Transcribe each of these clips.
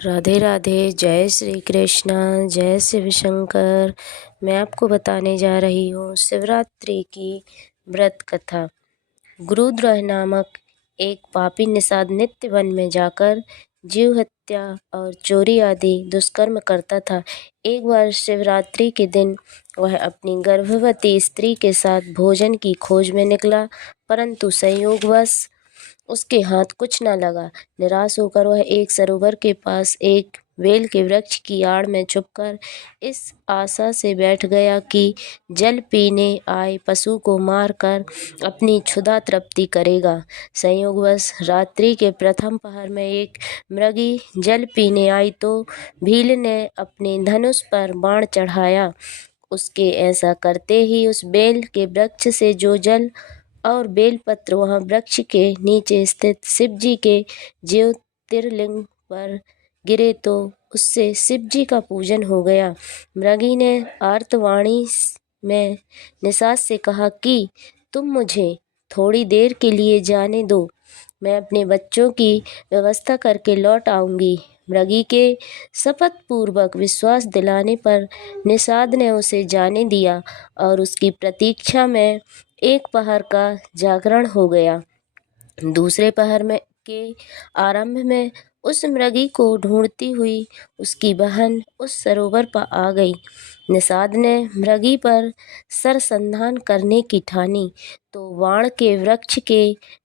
राधे राधे। जय श्री कृष्ण, जय शिव शंकर। मैं आपको बताने जा रही हूँ शिवरात्रि की व्रत कथा। गुरुद्रोह नामक एक पापी निषाद नित्य वन में जाकर जीव हत्या और चोरी आदि दुष्कर्म करता था। एक बार शिवरात्रि के दिन वह अपनी गर्भवती स्त्री के साथ भोजन की खोज में निकला, परंतु संयोगवश उसके हाथ कुछ न लगा। निराश होकर वह एक सरोवर के पास एक बेल के वृक्ष की आड़ में छुपकर इस आशा से बैठ गया कि जल पीने आए पशु को मारकर अपनी क्षुधा तृप्ति करेगा। संयोगवश रात्रि के प्रथम पहर में एक मृगी जल पीने आई तो भील ने अपने धनुष पर बाण चढ़ाया। उसके ऐसा करते ही उस बेल के वृक्ष से जो जल और बेलपत्र वहाँ वृक्ष के नीचे स्थित शिव जी के ज्योतिर्लिंग पर गिरे तो उससे शिव जी का पूजन हो गया। मृगी ने आर्तवाणी में निषाद से कहा कि तुम मुझे थोड़ी देर के लिए जाने दो, मैं अपने बच्चों की व्यवस्था करके लौट आऊंगी। मृगी के शपथ पूर्वक विश्वास दिलाने पर निषाद ने उसे जाने दिया और उसकी प्रतीक्षा में एक पहर का जागरण हो गया। दूसरे पहर में के आरंभ में उस मृगी को ढूंढती हुई उसकी बहन उस सरोवर पर आ गई। निषाद ने मृगी पर सरसंधान करने की ठानी तो बाण के वृक्ष के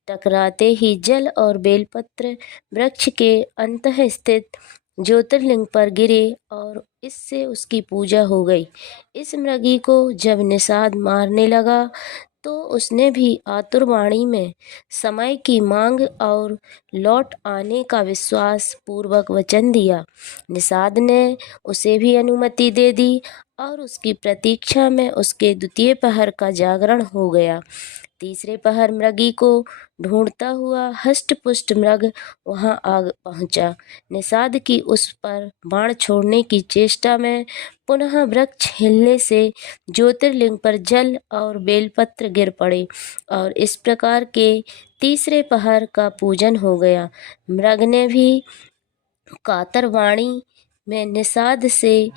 टकराते ही जल और बेलपत्र वृक्ष के अंतः स्थित ज्योतिर्लिंग पर गिरे और इससे उसकी पूजा हो गई। इस मृगी को जब निषाद मारने लगा तो उसने भी आतुर वाणी में समय की मांग और लौट आने का विश्वास पूर्वक वचन दिया। निषाद ने उसे भी अनुमति दे दी और उसकी प्रतीक्षा में उसके द्वितीय पहर का जागरण हो गया। तीसरे पहर मृगी को ढूंढता हुआ हष्ट पुष्ट मृग वहां आ पहुंचा। निषाद की उस पर बाण छोड़ने की चेष्टा में पुनः वृक्ष हिलने से ज्योतिर्लिंग पर जल और बेलपत्र गिर पड़े और इस प्रकार के तीसरे पहर का पूजन हो गया। मृग ने भी कातर वाणी में निषाद से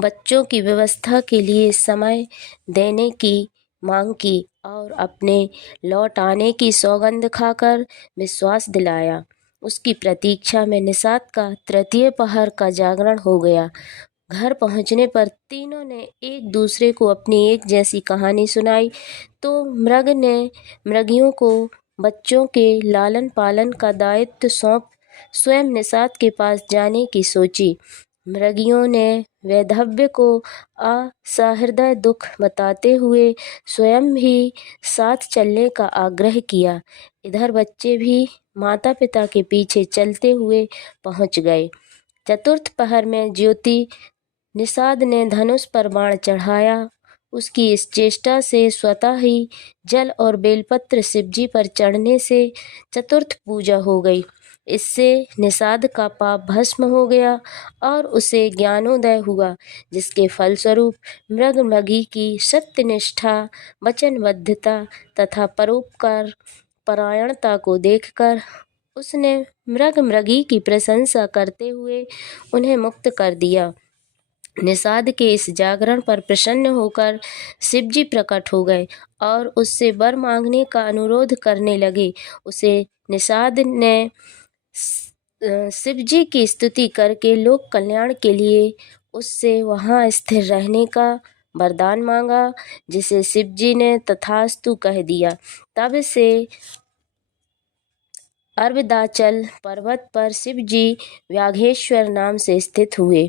बच्चों की व्यवस्था के लिए समय देने की मांग की और अपने लौट आने की सौगंध खाकर विश्वास दिलाया। उसकी प्रतीक्षा में निषाद का तृतीय पहर का जागरण हो गया। घर पहुंचने पर तीनों ने एक दूसरे को अपनी एक जैसी कहानी सुनाई तो मृग ने मृगियों को बच्चों के लालन पालन का दायित्व सौंप स्वयं निषाद के पास जाने की सोची। मृगियों ने वैधव्य को असहृदय दुख बताते हुए स्वयं भी साथ चलने का आग्रह किया। इधर बच्चे भी माता पिता के पीछे चलते हुए पहुंच गए। चतुर्थ पहर में ज्योति निषाद ने धनुष पर बाण चढ़ाया। उसकी इस चेष्टा से स्वतः ही जल और बेलपत्र शिवजी पर चढ़ने से चतुर्थ पूजा हो गई। इससे निषाद का पाप भस्म हो गया और उसे ज्ञानोदय हुआ, जिसके फलस्वरूप मृगी की सत्यनिष्ठा, वचनबद्धता तथा परोपकार परायणता को देखकर उसने मृगी की प्रशंसा करते हुए उन्हें मुक्त कर दिया। निषाद के इस जागरण पर प्रसन्न होकर शिवजी प्रकट हो गए और उससे वर मांगने का अनुरोध करने लगे। उसे निषाद ने शिवजी की स्तुति करके लोक कल्याण के लिए उससे वहां स्थिर रहने का वरदान मांगा, जिसे शिवजी ने तथास्तु कह दिया। तब से अर्वदाचल पर्वत पर शिवजी व्याघ्रेश्वर नाम से स्थित हुए।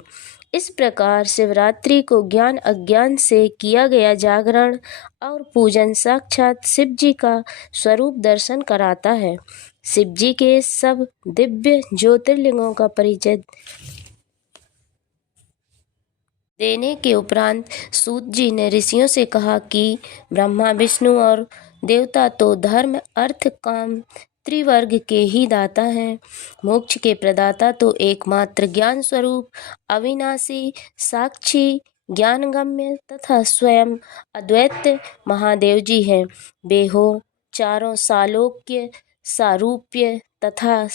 इस प्रकार शिवरात्रि को ज्ञान अज्ञान से किया गया जागरण और पूजन साक्षात शिव जी का स्वरूप दर्शन कराता है। शिव जी के सब दिव्य ज्योतिर्लिंगों का परिचय देने के उपरांत सूत जी ने ऋषियों से कहा कि ब्रह्मा विष्णु और देवता तो धर्म अर्थ काम त्रिवर्ग के ही दाता हैं। मोक्ष के प्रदाता तो एकमात्र ज्ञान स्वरूप अविनाशी साक्षी ज्ञानगम्य तथा स्वयं अद्वैत महादेव जी हैं। वे हो चारों सालोक्य सारूप्य तथा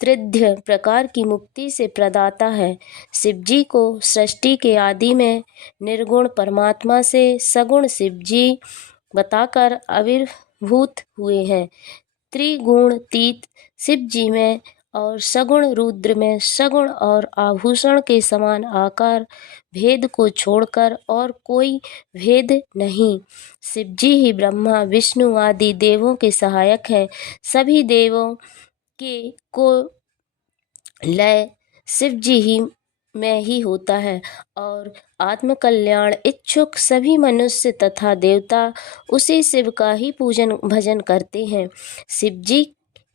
त्रिध्य प्रकार की मुक्ति से प्रदाता है। शिव जी को सृष्टि के आदि में निर्गुण परमात्मा से सगुण शिव जी बताकर आविर्भूत हुए हैं। त्रिगुणातीत शिव जी में और सगुण रुद्र में सगुण और आभूषण के समान आकार भेद को छोड़कर और कोई भेद नहीं। शिव जी ही ब्रह्मा विष्णु आदि देवों के सहायक हैं। सभी देवों के को लय शिव जी ही में ही होता है और आत्मकल्याण इच्छुक सभी मनुष्य तथा देवता उसी शिव का ही पूजन भजन करते हैं। शिव जी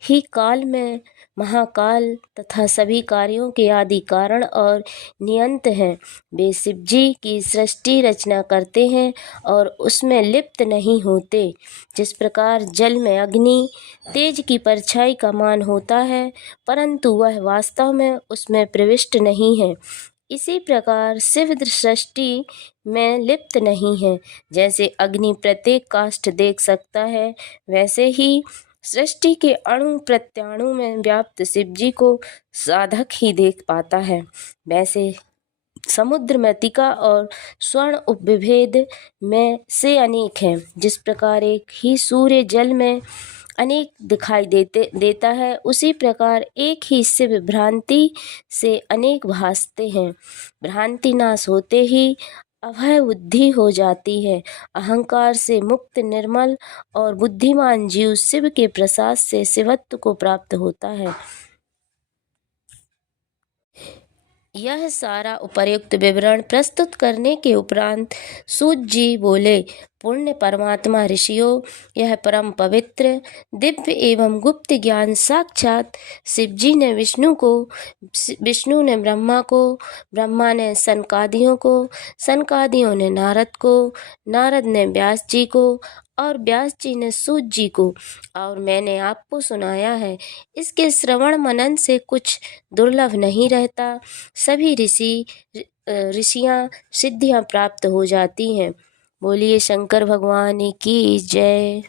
ही काल में महाकाल तथा सभी कार्यों के आदि कारण और नियंत हैं। वे शिव जी की सृष्टि रचना करते हैं और उसमें लिप्त नहीं होते। जिस प्रकार जल में अग्नि तेज की परछाई का मान होता है परंतु वह वास्तव में उसमें प्रविष्ट नहीं है, इसी प्रकार शिव सृष्टि में लिप्त नहीं है। जैसे अग्नि प्रत्येक काष्ठ देख सकता है वैसे ही सृष्टि के अणु प्रत्याणु में व्याप्त शिव जी को साधक ही देख पाता है। वैसे समुद्र मृत्तिका और स्वर्ण उपविभेद में से अनेक हैं। जिस प्रकार एक ही सूर्य जल में अनेक दिखाई देता है उसी प्रकार एक ही शिव भ्रांति से अनेक भासते हैं। भ्रांति नाश होते ही अभय बुद्धि हो जाती है। अहंकार से मुक्त निर्मल और बुद्धिमान जीव शिव के प्रसाद से शिवत्व को प्राप्त होता है। यह सारा उपर्युक्त विवरण प्रस्तुत करने के उपरांत सूत जी बोले, पुण्य परमात्मा ऋषियों, यह परम पवित्र दिव्य एवं गुप्त ज्ञान साक्षात शिव जी ने विष्णु को, विष्णु ने ब्रह्मा को, ब्रह्मा ने सनकादियों को, सनकादियों ने नारद को, नारद ने व्यास जी को और व्यास जी ने सूत जी को और मैंने आपको सुनाया है। इसके श्रवण मनन से कुछ दुर्लभ नहीं रहता। सभी ऋषियाँ सिद्धियाँ प्राप्त हो जाती हैं। बोलिए शंकर भगवान की जय।